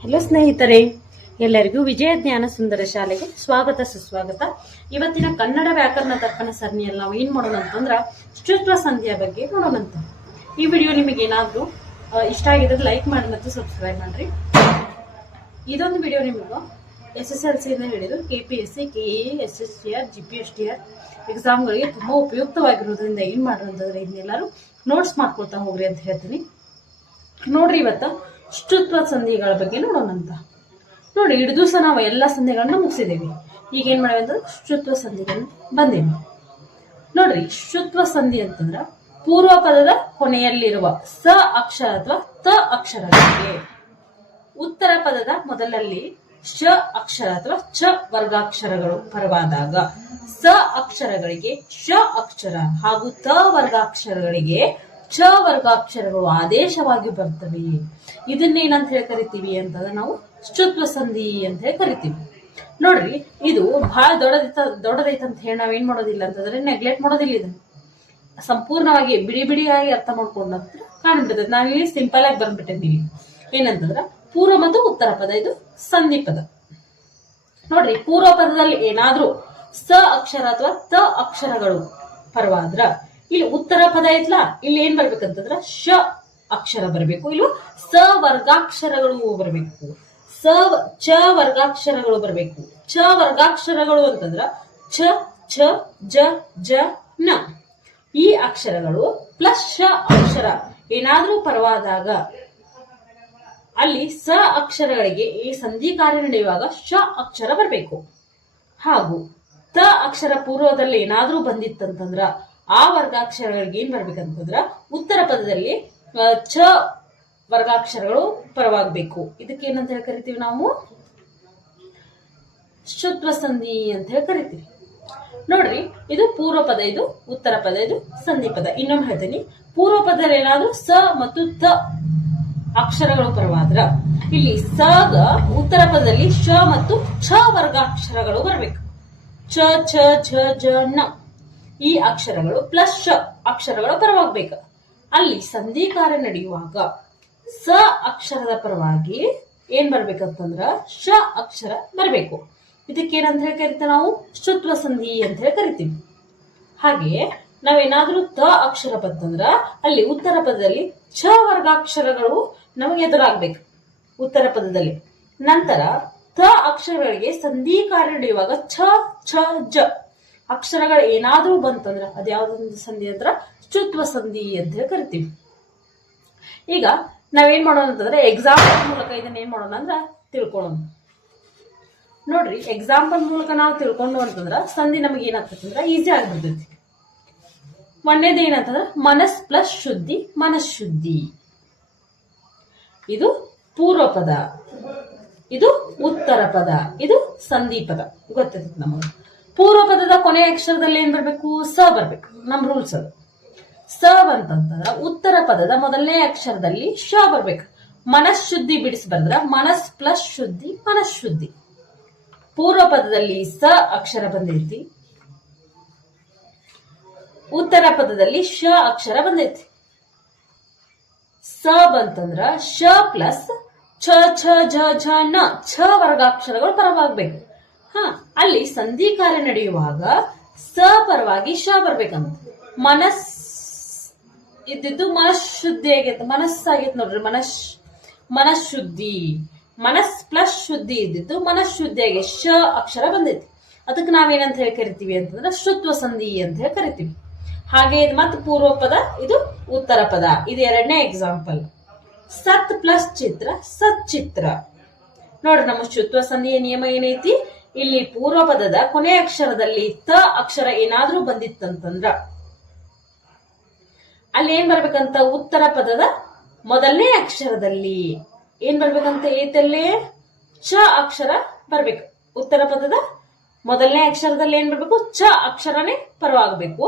Hello ಸ್ನೇಹಿತರೆ, ಎಲ್ಲರಿಗೂ ವಿಜಯ ಜ್ಞಾನ ಸುಂದರ ಶಾಲೆಗೆ ಸ್ವಾಗತ ಸುಸ್ವಾಗತ. ಇವತ್ತಿನ ಕನ್ನಡ ವ್ಯಾಕರಣ ತರ್ಕಣ ಸರಣಿಯಲ್ಲಿ ನಾವು ಏನ್ ಮಾಡೋಣ ಅಂತಂದ್ರ ಶುತ್ವ ಸಂಧಿಯ ಬಗ್ಗೆ ನೋಡೋಣಂತ. ಈ ವಿಡಿಯೋ ನಿಮಗೆ ಏನಾದ್ರೂ ಇಷ್ಟ ಆಗಿದ್ರೆ ಲೈಕ್ ಮಾಡಿ ಮತ್ತು ಸಬ್ಸ್ಕ್ರೈಬ್ ಮಾಡ್ರಿ. ಇದೊಂದು ವಿಡಿಯೋ ನಿಮಗೆ SSLC ಇಂದ ಹಿಡಿದು KPSC, KE, SSTR, GPSTR ಎಕ್ಸಾಮ್ಗಳಿಗೆ ತುಂಬಾ ಉಪಯುಕ್ತವಾಗಿರೋದ್ರಿಂದ ಏನ್ ಮಾಡ್ರಿ ಅಂತಂದ್ರೆ ಇದನ್ನೆಲ್ಲರೂ ನೋಟ್ಸ್ ಮಾಡ್ಕೊಳ್ತಾ ಹೋಗ್ರಿ ಅಂತ ಹೇಳ್ತೀನಿ. ನೋಡ್ರಿ, ಇವತ್ತು ಶುತ್ವ ಸಂಧಿಗಳ ಬಗ್ಗೆ ನೋಡೋಣಂತ. ನೋಡಿ, ಇಡೀ ದಿವಸ ನಾವು ಎಲ್ಲಾ ಸಂಧಿಗಳನ್ನ ಮುಗಿಸಿದೇವಿ. ಈಗ ಏನ್ ಮಾಡೇವಿ ಅಂದ್ರೆ ಶುತ್ವ ಸಂಧಿಗಳನ್ನ ಬಂದೇವಿ. ನೋಡ್ರಿ, ಶುತ್ವ ಸಂಧಿ ಅಂತಂದ್ರ ಪೂರ್ವ ಪದದ ಕೊನೆಯಲ್ಲಿರುವ ಸ ಅಕ್ಷರ ಅಥವಾ ತ ಅಕ್ಷರಗಳಿಗೆ ಉತ್ತರ ಪದದ ಮೊದಲಲ್ಲಿ ಶ ಅಕ್ಷರ ಅಥವಾ ಚ ವರ್ಗಾಕ್ಷರಗಳು ಪರವಾದಾಗ ಸ ಅಕ್ಷರಗಳಿಗೆ ಶ ಅಕ್ಷರ ಹಾಗೂ ತ ವರ್ಗಾಕ್ಷರಗಳಿಗೆ ಚ ವರ್ಗಾಕ್ಷರಗಳು ಆದೇಶವಾಗಿ ಬರ್ತವೆ. ಇದನ್ನೇನಂತ ಹೇಳಿ ಕರಿತೀವಿ ಅಂತಂದ್ರೆ ನಾವು ಶುತ್ವ ಸಂಧಿ ಅಂತ ಹೇಳಿ ಕರಿತೀವಿ. ನೋಡ್ರಿ, ಇದು ಬಹಳ ದೊಡ್ಡದೈತ ಅಂತ ಹೇಳಿ ನಾವೇನ್ ಮಾಡೋದಿಲ್ಲ ಅಂತಂದ್ರೆ ನೆಗ್ಲೆಕ್ಟ್ ಮಾಡೋದಿಲ್ಲ. ಇದನ್ನ ಸಂಪೂರ್ಣವಾಗಿ ಬಿಡಿ ಬಿಡಿಯಾಗಿ ಅರ್ಥ ಮಾಡ್ಕೊಂಡ ಕಾಣ್ಬಿಡ್ತದೆ. ನಾವಿಲ್ಲಿ ಸಿಂಪಲ್ ಆಗಿ ಬಂದ್ಬಿಟ್ಟಿದ್ದೀವಿ. ಏನಂತಂದ್ರ ಪೂರ್ವ ಮತ್ತು ಉತ್ತರ ಪದ, ಇದು ಸಂಧಿ ಪದ. ನೋಡ್ರಿ, ಪೂರ್ವ ಪದದಲ್ಲಿ ಏನಾದ್ರೂ ಸ ಅಕ್ಷರ ಅಥವಾ ತ ಅಕ್ಷರಗಳು ಪರವಾದ್ರ ಇಲ್ಲಿ ಉತ್ತರ ಪದ ಐತ್ಲಾ, ಇಲ್ಲಿ ಏನ್ ಬರ್ಬೇಕಂತಂದ್ರ ಶ ಅಕ್ಷರ ಬರಬೇಕು. ಇಲ್ಲಿ ಸ ವರ್ಗಾಕ್ಷರಗಳು ಬರಬೇಕು. ಚ ವರ್ಗಾಕ್ಷರಗಳು ಬರಬೇಕು. ಚ ವರ್ಗಾಕ್ಷರಗಳು ಅಂತಂದ್ರ ಛ, ಛ, ಜ, ಜ, ನ ಈ ಅಕ್ಷರಗಳು ಪ್ಲಸ್ ಶ ಅಕ್ಷರ ಏನಾದ್ರೂ ಪರವಾದಾಗ ಅಲ್ಲಿ ಸ ಅಕ್ಷರಗಳಿಗೆ ಈ ಸಂಧಿ ಕಾರ್ಯ ನಡೆಯುವಾಗ ಶ ಅಕ್ಷರ ಬರಬೇಕು. ಹಾಗೂ ತ ಅಕ್ಷರ ಪೂರ್ವದಲ್ಲಿ ಏನಾದ್ರೂ ಬಂದಿತ್ತಂತಂದ್ರ ಆ ವರ್ಗಾಕ್ಷರಗಳಿಗೆ ಏನ್ ಬರ್ಬೇಕಂತಂದ್ರ ಉತ್ತರ ಪದದಲ್ಲಿ ಚ ವರ್ಗಾಕ್ಷರಗಳು ಪರವಾಗಬೇಕು. ಇದಕ್ಕೆ ಏನಂತ ಹೇಳಿ ಕರಿತೀವಿ ನಾವು ಶುತ್ವ ಸಂಧಿ ಅಂತ ಹೇಳಿ ಕರಿತೀವಿ. ನೋಡ್ರಿ, ಇದು ಪೂರ್ವ ಪದ, ಇದು ಉತ್ತರ ಪದ, ಇದು ಸಂಧಿ ಪದ. ಇನ್ನೊಮ್ಮೆ ಹೇಳ್ತೀನಿ, ಪೂರ್ವ ಪದದಲ್ಲಿ ಏನಾದ್ರೂ ಸ ಮತ್ತು ತ ಅಕ್ಷರಗಳು ಪರವಾದ್ರ ಇಲ್ಲಿ ಸ ಉತ್ತರ ಪದದಲ್ಲಿ ಶ ಮತ್ತು ಛ ವರ್ಗಾಕ್ಷರಗಳು ಬರಬೇಕು. ಚ, ಛ, ಝ, ಜ, ನ ಈ ಅಕ್ಷರಗಳು ಪ್ಲಸ್ ಶ ಅಕ್ಷರಗಳು ಪರವಾಗಬೇಕು. ಅಲ್ಲಿ ಸಂಧಿ ಕಾರ್ಯ ನಡೆಯುವಾಗ ಸ ಅಕ್ಷರದ ಪರವಾಗಿ ಏನ್ ಬರ್ಬೇಕಂತಂದ್ರ ಶ ಅಕ್ಷರ ಬರಬೇಕು. ಇದಕ್ಕೇನಂತ ಹೇಳಿ ಕರಿತೀವಿ ನಾವು ಶುತ್ವ ಸಂಧಿ ಅಂತ ಹೇಳಿ ಕರಿತೀವಿ. ಹಾಗೆ ನಾವೇನಾದ್ರೂ ತ ಅಕ್ಷರ ಬಂತಂದ್ರ ಅಲ್ಲಿ ಉತ್ತರ ಪದದಲ್ಲಿ ಛ ವರ್ಗಾಕ್ಷರಗಳು ನಮಗೆ ಎದುರಾಗ್ಬೇಕು ಉತ್ತರ ಪದದಲ್ಲಿ. ನಂತರ ತ ಅಕ್ಷರಗಳಿಗೆ ಸಂಧಿ ಕಾರ್ಯ ನಡೆಯುವಾಗ ಛ, ಛ, ಜ ಅಕ್ಷರಗಳು ಏನಾದ್ರೂ ಬಂತಂದ್ರ ಅದ್ ಯಾವ್ದೊಂದು ಸಂಧಿ ಅಂದ್ರ ಶುತ್ವ ಸಂಧಿ ಅಂತ ಹೇಳಿ ಕರಿತೀವಿ. ಈಗ ನಾವೇನ್ ಮಾಡೋಣ ಅಂತಂದ್ರೆ ಎಕ್ಸಾಂಪಲ್ ಮೂಲಕ ಇದನ್ನ ಏನ್ ಮಾಡೋಣ ಅಂದ್ರ ತಿಳ್ಕೊಳ್ಳೋಣ. ನೋಡ್ರಿ, ಎಕ್ಸಾಂಪಲ್ ಮೂಲಕ ನಾವು ತಿಳ್ಕೊಂಡು ಅಂತಂದ್ರ ಸಂಧಿ ನಮಗೆ ಏನಾಗ್ತದಂದ್ರ ಈಸಿ ಆಗ್ಬಿಡ್ತೈತಿ. ಒಂದೇದು ಏನಂತಂದ್ರ ಮನಸ್ ಪ್ಲಸ್ ಶುದ್ಧಿ, ಮನಃಶುದ್ಧಿ. ಇದು ಪೂರ್ವ ಪದ, ಇದು ಉತ್ತರ ಪದ, ಇದು ಸಂಧಿ ಪದ. ಗೊತ್ತಿರ್ತದೆ ನಮಗೆ. ಪೂರ್ವ ಪದದ ಕೊನೆಯ ಅಕ್ಷರದಲ್ಲಿ ಏನ್ ಬರ್ಬೇಕು? ಸ ಬರ್ಬೇಕು. ನಮ್ ರೂಲ್ಸ್ ಅದು. ಸ ಬಂತಂತಂದ್ರ ಉತ್ತರ ಪದದ ಮೊದಲನೇ ಅಕ್ಷರದಲ್ಲಿ ಶ ಬರ್ಬೇಕು. ಮನಃಶುದ್ಧಿ ಬಿಡಿಸಿ ಬರೆದ್ರ ಮನಸ್ ಪ್ಲಸ್ ಶುದ್ಧಿ, ಮನಃಶುದ್ಧಿ. ಪೂರ್ವ ಪದದಲ್ಲಿ ಸ ಅಕ್ಷರ ಬಂದೈತಿ, ಉತ್ತರ ಪದದಲ್ಲಿ ಶ ಅಕ್ಷರ ಬಂದೈತಿ. ಸ ಬಂತಂದ್ರ ಶ ಪ್ಲಸ್ ಛ, ಛ, ಝ, ಝ, ನ ಛ ವರ್ಗಾಕ್ಷರಗಳು ಪರವಾಗಬೇಕು. ಅಲ್ಲಿ ಸಂಧಿ ಕಾರ್ಯ ನಡೆಯುವಾಗ ಸ ಪರವಾಗಿ ಶ ಬರ್ಬೇಕಂತ. ಮನಸ್ ಇದ್ದಿದ್ದು ಮನಃಶುದ್ಧಿ ಆಗೈತೆ, ಮನಸ್ಸಾಗೈತೆ. ನೋಡ್ರಿ, ಮನಃಶುದ್ಧಿ, ಮನಸ್ ಪ್ಲಸ್ ಶುದ್ಧಿ ಇದ್ದಿದ್ದು ಮನಃಶುದ್ಧಿ ಆಗಿ ಶ ಅಕ್ಷರ ಬಂದೈತಿ. ಅದಕ್ಕೆ ನಾವೇನಂತ ಹೇಳಿ ಕರಿತೀವಿ ಅಂತಂದ್ರೆ ಶುತ್ವ ಸಂಧಿ ಅಂತ ಹೇಳಿ ಕರಿತೀವಿ. ಹಾಗೆ ಇದು ಮತ್ತೆ ಪೂರ್ವ ಪದ, ಇದು ಉತ್ತರ ಪದ. ಇದು ಎರಡನೇ ಎಕ್ಸಾಂಪಲ್. ಸತ್ ಪ್ಲಸ್ ಚಿತ್ರ, ಸಚ್ಚಿತ್ರ. ನೋಡ್ರಿ, ನಮ್ಮ ಶುತ್ವ ಸಂಧಿಯ ನಿಯಮ ಏನೈತಿ? ಇಲ್ಲಿ ಪೂರ್ವ ಪದದ ಕೊನೆ ಅಕ್ಷರದಲ್ಲಿ ತ ಅಕ್ಷರ ಏನಾದ್ರೂ ಬಂದಿತ್ತಂತಂದ್ರ ಅಲ್ಲಿ ಏನ್ ಬರ್ಬೇಕಂತ ಉತ್ತರ ಪದದ ಮೊದಲನೇ ಅಕ್ಷರದಲ್ಲಿ ಏನ್ ಬರ್ಬೇಕಂತ ಏತಲ್ಲೇ ಚ ಅಕ್ಷರ ಬರ್ಬೇಕು. ಉತ್ತರ ಪದದ ಮೊದಲನೇ ಅಕ್ಷರದಲ್ಲಿ ಏನ್ ಬರ್ಬೇಕು? ಚ ಅಕ್ಷರನೇ ಪರವಾಗಬೇಕು.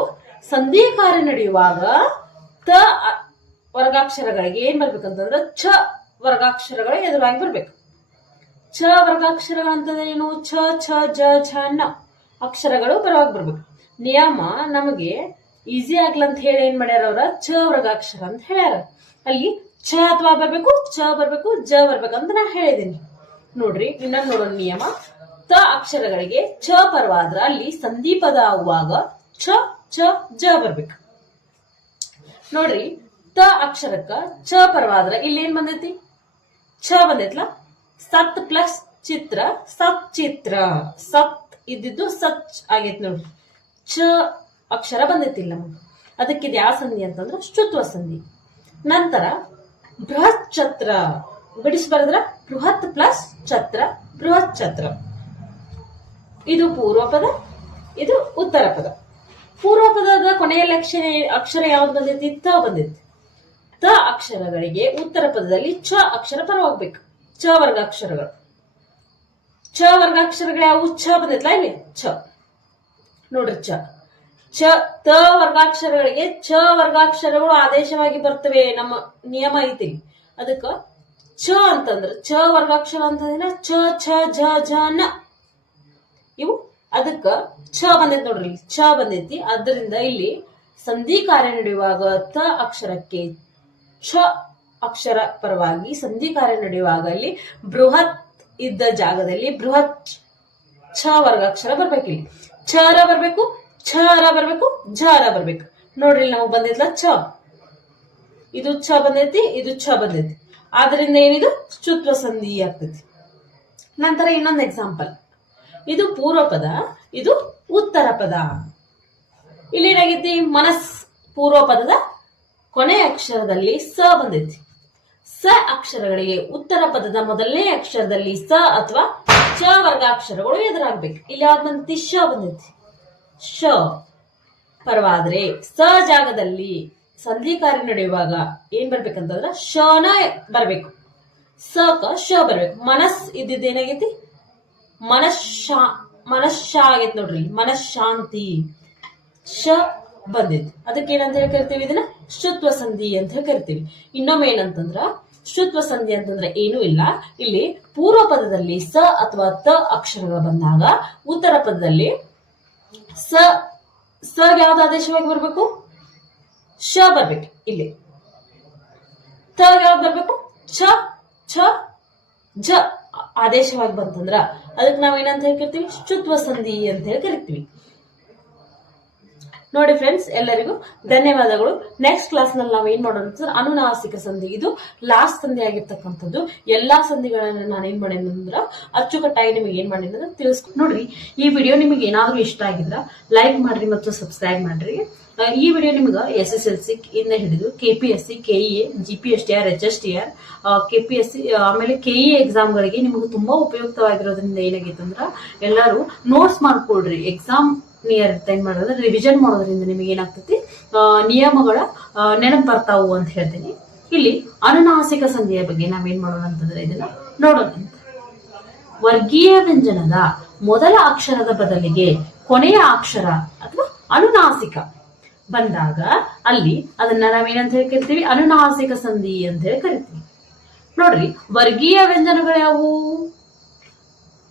ಸಂಧಿ ಕಾರ್ಯ ನಡೆಯುವಾಗ ತ ವರ್ಗಾಕ್ಷರಗಳಿಗೆ ಏನ್ ಬರ್ಬೇಕಂತಂದ್ರ ಛ ವರ್ಗಾಕ್ಷರಗಳು ಎದುರಾಗಿ ಬರ್ಬೇಕು. ಛ ವರ್ಗಾಕ್ಷರಗಳಂತಂದ್ರೆ ಏನು? ಛ, ಛ, ಜ, ಝ, ನ ಅಕ್ಷರಗಳು ಪರವಾಗಿ ಬರ್ಬೇಕು. ನಿಯಮ ನಮಗೆ ಈಸಿ ಆಗ್ಲಂತ ಹೇಳಿ ಏನ್ ಮಾಡ್ಯಾರ ಅವ್ರ ಛ ವರ್ಗಾಕ್ಷರ ಅಂತ ಹೇಳ್ಯಾರ. ಅಲ್ಲಿ ಛ ಅಥವಾ ಬರ್ಬೇಕು, ಚ ಬರ್ಬೇಕು, ಜ ಬರ್ಬೇಕು ಅಂತ ನಾ ಹೇಳಿದ್ದೀನಿ. ನೋಡ್ರಿ ಇನ್ನೊಂದು ನೋಡೋಣ ನಿಯಮ. ತ ಅಕ್ಷರಗಳಿಗೆ ಛ ಪರವಾದ್ರ ಅಲ್ಲಿ ಸಂಧಿ ಪದ ಆಗುವಾಗ ಛ ಛ ಜ ಬರ್ಬೇಕು. ನೋಡ್ರಿ ತ ಅಕ್ಷರಕ್ಕ ಛ ಪರವಾದ್ರ ಇಲ್ಲಿ ಏನ್ ಬಂದೈತಿ? ಛ ಬಂದೈತ್ಲ. ಸತ್ ಪ್ಲಸ್ ಚಿತ್ರ, ಸತ್ ಚಿತ್ರ. ಸತ್ ಇದ್ದಿದ್ದು ಸಚ್ ಆಗೈತಿ ನೋಡ್ರಿ. ಛ ಅಕ್ಷರ ಬಂದೈತಿಲ್ಲ ನಮ್ಗೆ. ಅದಕ್ಕಿದ್ ಯಾವ ಸಂಧಿ ಅಂತಂದ್ರ ಶುತ್ವ ಸಂಧಿ. ನಂತರ ಬೃಹತ್ ಛತ್ರ ಬಿಡಿಸಿ ಬರೆದ್ರ ಬೃಹತ್ ಪ್ಲಸ್ ಛತ್ರ, ಬೃಹತ್ ಛತ್ರ. ಇದು ಪೂರ್ವ ಪದ, ಇದು ಉತ್ತರ ಪದ. ಪೂರ್ವ ಪದದ ಕೊನೆಯಲ್ಲಿ ಅಕ್ಷರ ಯಾವ್ದು ಬಂದೈತಿ? ತ ಬಂದೈತಿ. ತ ಅಕ್ಷರಗಳಿಗೆ ಉತ್ತರ ಪದದಲ್ಲಿ ಚ ಅಕ್ಷರ ಪರವಾಗ್ಬೇಕು. ಚ ವರ್ಗಾಕ್ಷರಗಳು. ಚ ವರ್ಗಾಕ್ಷರಗಳು ಯಾವುವು? ಛ ಬಂದೈತ್ಲಾ ಇಲ್ಲಿ, ಛ. ನೋಡ್ರಿ ಛ ಛ ತ ವರ್ಗಾಕ್ಷರಗಳಿಗೆ ಛ ವರ್ಗಾಕ್ಷರಗಳು ಆದೇಶವಾಗಿ ಬರ್ತವೆ. ನಮ್ಮ ನಿಯಮ ಐತಿ ಅದಕ್ಕ. ಛ ಅಂತಂದ್ರ ಛ ವರ್ಗಾಕ್ಷರ ಅಂತಂದ್ರೆ ಛ ಛ ಝ ಝ ನ ಇವು. ಅದಕ್ಕ ಛ ಬಂದೈತಿ ನೋಡ್ರಿ, ಛ ಬಂದೈತಿ. ಆದ್ದರಿಂದ ಇಲ್ಲಿ ಸಂಧಿ ಕಾರ್ಯ ನಡೆಯುವಾಗ ತ ಅಕ್ಷರಕ್ಕೆ ಛ ಅಕ್ಷರ ಪರವಾಗಿ ಸಂಧಿ ಕಾರ್ಯ ನಡೆಯುವಾಗ ಇಲ್ಲಿ ಬೃಹತ್ ಇದ್ದ ಜಾಗದಲ್ಲಿ ಬೃಹತ್ ಛ ವರ್ಗಾಕ್ಷರ ಬರ್ಬೇಕಿಲ್ಲಿ. ಛ ರ ಬರ್ಬೇಕು, ಛ ರ ಬರ್ಬೇಕು, ಝ ರ ಬರ್ಬೇಕು. ನೋಡ್ರಿ ನಮಗ್ ಬಂದೈತ್ಲ ಛ. ಇದು ಛ ಬಂದೈತಿ, ಇದು ಛ ಬಂದೈತಿ. ಆದ್ರಿಂದ ಏನಿದು ಶುತ್ವ ಸಂಧಿ ಆಗ್ತೈತಿ. ನಂತರ ಇನ್ನೊಂದು ಎಕ್ಸಾಂಪಲ್. ಇದು ಪೂರ್ವ ಪದ, ಇದು ಉತ್ತರ ಪದ. ಇಲ್ಲಿ ಏನಾಗೈತಿ? ಮನಸ್ ಪೂರ್ವ ಪದದ ಕೊನೆ ಅಕ್ಷರದಲ್ಲಿ ಸ ಬಂದೈತಿ. ಸ ಅಕ್ಷರಗಳಿಗೆ ಉತ್ತರ ಪದದ ಮೊದಲನೇ ಅಕ್ಷರದಲ್ಲಿ ಸ ಅಥವಾ ಚ ವರ್ಗಾಕ್ಷರಗಳು ಎದುರಾಗ್ಬೇಕು. ಇಲ್ಲಿ ಯಾವ್ದು ಬಂದೈತಿ? ಶ ಬಂದೈತಿ. ಶ ಪರವಾದ್ರೆ ಸ ಜಾಗದಲ್ಲಿ ಸಂಧಿ ಕಾರ್ಯ ನಡೆಯುವಾಗ ಏನ್ ಬರ್ಬೇಕಂತಂದ್ರ ಶನ ಬರ್ಬೇಕು. ಸ ಕ ಶ ಬರ್ಬೇಕು. ಮನಸ್ ಇದ್ದಿದ್ದೇನಾಗೈತಿ? ಮನಶ್ಶ ಆಗೈತಿ ನೋಡ್ರಿ, ಮನಃಶಾಂತಿ. ಶ ಬಂದೈತಿ. ಅದಕ್ಕೆ ಏನಂತ ಹೇಳಿ ಕರಿತೀವಿ? ಇದನ್ನ ಶುತ್ವ ಸಂಧಿ ಅಂತ ಹೇಳಿ ಕರಿತೀವಿ. ಇನ್ನೊಮ್ಮೆ ಏನಂತಂದ್ರ ಶುತ್ವ ಸಂಧಿ ಅಂತಂದ್ರೆ ಏನೂ ಇಲ್ಲ. ಇಲ್ಲಿ ಪೂರ್ವ ಪದದಲ್ಲಿ ಸ ಅಥವಾ ತ ಅಕ್ಷರಗಳು ಬಂದಾಗ ಉತ್ತರ ಪದದಲ್ಲಿ ಸ ಯಾವ್ದು ಆದೇಶವಾಗಿ ಬರ್ಬೇಕು? ಶ ಬರ್ಬೇಕು. ಇಲ್ಲಿ ತ ಯಾವ್ದು ಬರ್ಬೇಕು? ಛ ಛ ಝ ಆದೇಶವಾಗಿ ಬಂತಂದ್ರ ಅದಕ್ಕೆ ನಾವೇನಂತ ಹೇಳಿ ಕರಿತೀವಿ? ಶುತ್ವ ಸಂಧಿ ಅಂತ ಹೇಳಿ ಕರಿತೀವಿ. ನೋಡಿ ಫ್ರೆಂಡ್ಸ್, ಎಲ್ಲರಿಗೂ ಧನ್ಯವಾದಗಳು. ನೆಕ್ಸ್ಟ್ ಕ್ಲಾಸ್ ನಲ್ಲಿ ನಾವು ಏನ್ ಮಾಡೋಣ ಅಂತಂದ್ರೆ ಅನುನಾಸಿಕ ಸಂಧಿ. ಇದು ಲಾಸ್ಟ್ ಸಂಧಿ ಆಗಿರ್ತಕ್ಕಂಥದ್ದು. ಎಲ್ಲಾ ಸಂಧಿಗಳನ್ನ ನಾನು ಏನ್ ಮಾಡೇನಿ ಅಂದ್ರ ಅಚ್ಚುಕಟ್ಟಾಗಿ ನಿಮಗೆ ಏನ್ ಮಾಡೇನಿ ಅಂದ್ರೆ ತಿಳಿಸ್ಕೊಂಡು. ನೋಡ್ರಿ, ಈ ವಿಡಿಯೋ ನಿಮಗೆ ಏನಾದ್ರೂ ಇಷ್ಟ ಆಗಿದ್ರ ಲೈಕ್ ಮಾಡ್ರಿ ಮತ್ತು ಸಬ್ಸ್ಕ್ರೈಬ್ ಮಾಡ್ರಿ. ಈ ವಿಡಿಯೋ ನಿಮ್ಗೆ SSLC ಇಂದ ಹಿಡಿದು KPSC, KEA, GPSTR, HSTR, KPSC ಆಮೇಲೆ KE ಎಕ್ಸಾಮ್ಗಳಿಗೆ ನಿಮ್ಗೆ ತುಂಬಾ ಉಪಯುಕ್ತವಾಗಿರೋದ್ರಿಂದ ಏನಾಗೈತೆ ಅಂದ್ರ ಎಲ್ಲರೂ ನೋಟ್ಸ್ ಮಾಡ್ಕೊಳ್ರಿ. ಎಕ್ಸಾಮ್ ನಿಯರ್ ಟೈಮ್ ಮಾಡೋದ್ರ ರಿವಿಷನ್ ಮಾಡೋದ್ರಿಂದ ನಿಮಗೆ ಏನಾಗ್ತೈತಿ? ನಿಯಮಗಳ ನೆನಪು ಬರ್ತಾವು ಅಂತ ಹೇಳ್ತೀನಿ. ಇಲ್ಲಿ ಅನುನಾಸಿಕ ಸಂಧಿಯ ಬಗ್ಗೆ ನಾವೇನ್ ಮಾಡೋಣ ಅಂತಂದ್ರೆ ಇದನ್ನ ನೋಡೋಣ. ವರ್ಗೀಯ ವ್ಯಂಜನದ ಮೊದಲ ಅಕ್ಷರದ ಬದಲಿಗೆ ಕೊನೆಯ ಅಕ್ಷರ ಅಥವಾ ಅನುನಾಸಿಕ ಬಂದಾಗ ಅಲ್ಲಿ ಅದನ್ನ ನಾವೇನಂತ ಹೇಳಿ ಕರಿತೀವಿ? ಅನುನಾಸಿಕ ಸಂಧಿ ಅಂತ ಹೇಳಿ ಕರಿತೀವಿ. ನೋಡ್ರಿ, ವರ್ಗೀಯ ವ್ಯಂಜನಗಳು ಯಾವುವು?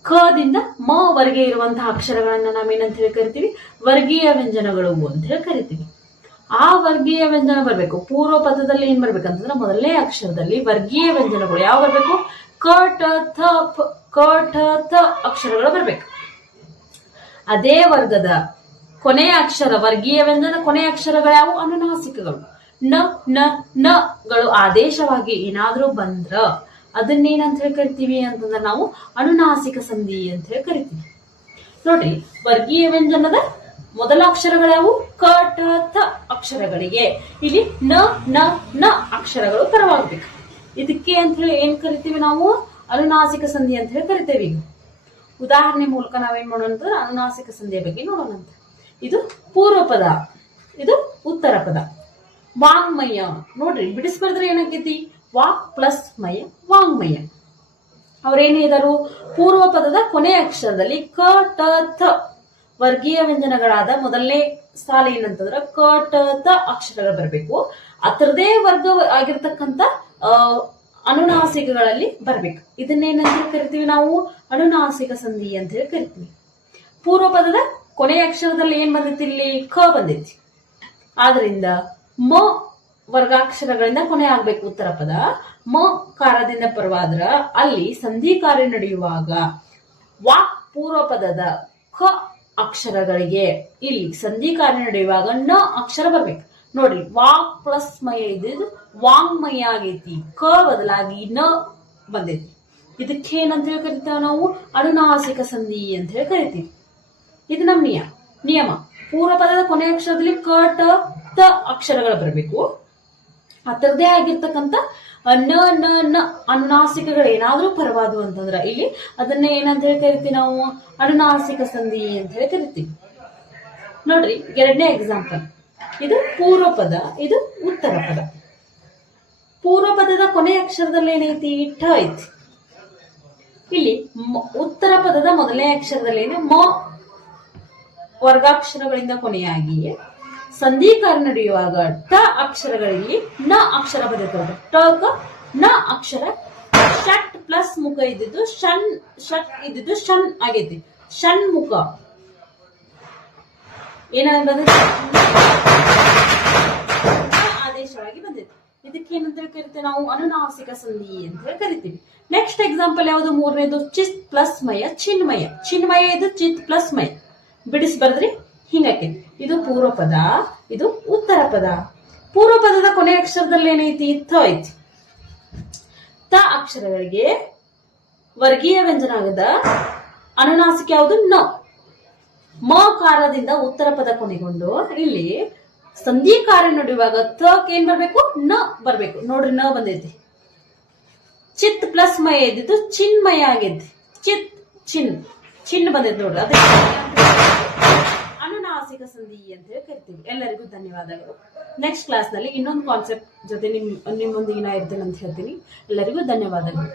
ಕ ದಿಂದ ಮ ವರೆಗೆ ಇರುವಂತಹ ಅಕ್ಷರಗಳನ್ನ ನಾವೇನಂತ ಹೇಳಿ ಕರಿತೀವಿ? ವರ್ಗೀಯ ವ್ಯಂಜನಗಳು ಅಂತ ಹೇಳಿ ಕರಿತೀವಿ. ಆ ವರ್ಗೀಯ ವ್ಯಂಜನ ಬರ್ಬೇಕು. ಪೂರ್ವ ಪದದಲ್ಲಿ ಏನ್ ಬರ್ಬೇಕಂತಂದ್ರೆ ಮೊದಲನೇ ಅಕ್ಷರದಲ್ಲಿ ವರ್ಗೀಯ ವ್ಯಂಜನಗಳು ಯಾವ ಬರ್ಬೇಕು? ಕ ಟ ಥ ಪ, ಕ ಠ ಥ ಅಕ್ಷರಗಳು ಬರ್ಬೇಕು. ಅದೇ ವರ್ಗದ ಕೊನೆಯ ಅಕ್ಷರ ವರ್ಗೀಯ ವ್ಯಂಜನ ಕೊನೆಯ ಅಕ್ಷರಗಳು ಯಾವ? ಅನುನಾಸಿಕಗಳು. ನ ನ ನ ಗಳು ಆದೇಶವಾಗಿ ಏನಾದ್ರೂ ಬಂದ್ರ ಅದನ್ನೇನಂತ ಹೇಳಿ ಕರಿತೀವಿ ಅಂತಂದ್ರೆ ನಾವು ಅನುನಾಸಿಕ ಸಂಧಿ ಅಂತ ಹೇಳಿ ಕರಿತೀವಿ. ನೋಡ್ರಿ, ವರ್ಗೀಯ ವ್ಯಂಜನದ ಮೊದಲ ಅಕ್ಷರಗಳು ಯಾವುವು? ಕ ಟ ಥ ಅಕ್ಷರಗಳಿಗೆ ಇಲ್ಲಿ ನ ನ ನ ಅಕ್ಷರಗಳು ಪರವಾಗಬೇಕು. ಇದಕ್ಕೆ ಅಂತ ಹೇಳಿ ಏನ್ ಕರಿತೀವಿ ನಾವು? ಅನುನಾಸಿಕ ಸಂಧಿ ಅಂತ ಹೇಳಿ ಕರಿತೇವೆ. ಈಗ ಉದಾಹರಣೆ ಮೂಲಕ ನಾವೇನ್ ಮಾಡೋಣ ಅಂತಂದ್ರೆ ಅನುನಾಸಿಕ ಸಂಧಿಯ ಬಗ್ಗೆ ನೋಡೋಣ ಅಂತ. ಇದು ಪೂರ್ವ ಪದ, ಇದು ಉತ್ತರ ಪದ. ವಾಂಗ್ಮಯ ನೋಡ್ರಿ, ಬಿಡಿಸ್ಬರ್ದ್ರೆ ಏನಾಗೈತಿ? ವಾಕ್ ಪ್ಲಸ್ ಮಯ, ವಾಂಗ್ಮಯ. ಅವ್ರೇನ್ ಹೇಳಿದರು? ಪೂರ್ವ ಪದದ ಕೊನೆಯ ಅಕ್ಷರದಲ್ಲಿ ಕ ಟ ಥ ವರ್ಗೀಯ ವ್ಯಂಜನಗಳಾದ ಮೊದಲನೇ ಸಾಲ ಏನಂತಂದ್ರ ಕ ಟ ಥ ಅಕ್ಷರಗಳು ಬರಬೇಕು. ಅದರದೇ ವರ್ಗ ಆಗಿರ್ತಕ್ಕಂಥ ಅನುನಾಸಿಕಗಳಲ್ಲಿ ಬರ್ಬೇಕು. ಇದನ್ನೇನಂತ ಕರಿತೀವಿ ನಾವು? ಅನುನಾಸಿಕ ಸಂಧಿ ಅಂತ ಹೇಳಿ ಕರಿತೀವಿ. ಪೂರ್ವ ಪದದ ಕೊನೆಯ ಅಕ್ಷರದಲ್ಲಿ ಏನ್ ಬಂದೈತಿ? ಇಲ್ಲಿ ಕ ಬಂದೈತಿ. ಆದ್ರಿಂದ ಮ ವರ್ಗಾಕ್ಷರಗಳಿಂದ ಕೊನೆ ಆಗ್ಬೇಕು ಉತ್ತರ ಪದ. ಮ ಕಾರದಿಂದ ಪರವಾದ್ರ ಅಲ್ಲಿ ಸಂಧಿ ಕಾರ್ಯ ನಡೆಯುವಾಗ ವಾಕ್ ಪೂರ್ವ ಪದದ ಕ ಅಕ್ಷರಗಳಿಗೆ ಇಲ್ಲಿ ಸಂಧಿ ಕಾರ್ಯ ನಡೆಯುವಾಗ ನ ಅಕ್ಷರ ಬರ್ಬೇಕು. ನೋಡ್ರಿ, ವಾಕ್ ಪ್ಲಸ್ ಮಯ ಇದ್ದಿದ್ದು ವಾಂಗ್ಮಯ ಆಗೈತಿ, ಕ ಬದಲಾಗಿ ನ ಬಂದೈತಿ. ಇದಕ್ಕೆ ಏನಂತ ಹೇಳಿ ಕರಿತೇವೆ ನಾವು? ಅನುನಾಸಿಕ ಸಂಧಿ ಅಂತ ಹೇಳಿ ಕರಿತೀವಿ. ಇದು ನಮ್ಮ ನಿಯಮ. ಪೂರ್ವ ಪದದ ಕೊನೆ ಅಕ್ಷರದಲ್ಲಿ ಕ ಟ ತ ಅಕ್ಷರಗಳು ಬರಬೇಕು. ಅದರದೇ ಆಗಿರ್ತಕ್ಕಂಥ ನ ನ ನ ಅನುನಾಸಿಕಗಳು ಏನಾದ್ರೂ ಪರವಾದವು ಅಂತಂದ್ರ ಇಲ್ಲಿ ಅದನ್ನ ಏನಂತ ಹೇಳಿ ಕರಿತೀವಿ ನಾವು? ಅನುನಾಸಿಕ ಸಂಧಿ ಅಂತ ಹೇಳಿ ಕರಿತೀವಿ. ನೋಡ್ರಿ, ಎರಡನೇ ಎಕ್ಸಾಂಪಲ್. ಇದು ಪೂರ್ವ ಪದ, ಇದು ಉತ್ತರ ಪದ. ಪೂರ್ವ ಪದದ ಕೊನೆ ಅಕ್ಷರದಲ್ಲಿ ಏನೈತಿ? ಠ ಐತಿ. ಇಲ್ಲಿ ಉತ್ತರ ಪದದ ಮೊದಲನೇ ಅಕ್ಷರದಲ್ಲಿ ಮ ವರ್ಗಾಕ್ಷರಗಳಿಂದ ಕೊನೆಯಾಗಿ ಸಂಧಿ ಕಾರ್ಯ ನಡೆಯುವಾಗ ಟ ಅಕ್ಷರಗಳಲ್ಲಿ ನ ಅಕ್ಷರ ಬದಲಿರ್ತದೆ. ಟ ನ ಅಕ್ಷರ ಷಟ್ ಪ್ಲಸ್ ಮುಖ ಇದ್ದಿದ್ದು ಷಟ್ ಇದ್ದಿದ್ದು ಷನ್ ಆಗೈತಿ. ಷಣ್ಮುಖ ಏನಾಗ ಆದೇಶವಾಗಿ ಬಂದೈತಿ. ಇದಕ್ಕೆ ಏನಂತ ಕರಿತೀವಿ ನಾವು? ಅನುನಾಸಿಕ ಸಂಧಿ ಅಂತ ಹೇಳಿ ಕರಿತೀವಿ. ನೆಕ್ಸ್ಟ್ ಎಕ್ಸಾಂಪಲ್ ಯಾವುದು? ಮೂರನೇದು ಚಿತ್ ಪ್ಲಸ್ ಮಯ ಚಿನ್ಮಯ. ಚಿನ್ಮಯ ಇದು ಚಿತ್ ಪ್ಲಸ್ ಮಯ. ಬಿಡಿಸಿ ಬರ್ದ್ರಿ, ಹಿಂಗಕ್ಕೆ. ಇದು ಪೂರ್ವ ಪದ, ಇದು ಉತ್ತರ ಪದ. ಪೂರ್ವ ಪದದ ಕೊನೆ ಅಕ್ಷರದಲ್ಲಿ ಏನೈತಿ? ಥ ಐತಿ. ತ ಅಕ್ಷರಗಳಿಗೆ ವರ್ಗೀಯ ವ್ಯಂಜನ ಆಗದ ಅನುನಾಸಿಕ ಯಾವುದು? ನ. ಮ ಕಾರದಿಂದ ಉತ್ತರ ಪದ ಕೊನೆಗೊಂಡು ಇಲ್ಲಿ ಸಂಧಿ ಕಾರ್ಯ ನಡೆಯುವಾಗ ತ ಏನ್ ಬರ್ಬೇಕು? ನ ಬರ್ಬೇಕು. ನೋಡ್ರಿ, ನ ಬಂದೈತಿ. ಚಿತ್ ಪ್ಲಸ್ ಮಯ ಇದ್ದಿದ್ದು ಚಿನ್ಮಯ ಆಗೈತಿ. ಚಿತ್ ಚಿನ್ ಬಂದೈತಿ. ನೋಡ್ರಿ, ಅದೇ ಅನುನಾಸಿಕ ಸಂಧಿ ಅಂತ ಹೇಳಿ ಕರಿತೀವಿ. ಎಲ್ಲರಿಗೂ ಧನ್ಯವಾದಗಳು. ನೆಕ್ಸ್ಟ್ ಕ್ಲಾಸ್ ನಲ್ಲಿ ಇನ್ನೊಂದು ಕಾನ್ಸೆಪ್ಟ್ ಜೊತೆ ನಿಮ್ಮೊಂದಿಗೆ ನಾ ಇರ್ತೇನೆ ಅಂತ ಹೇಳ್ತೀನಿ. ಎಲ್ಲರಿಗೂ ಧನ್ಯವಾದಗಳು.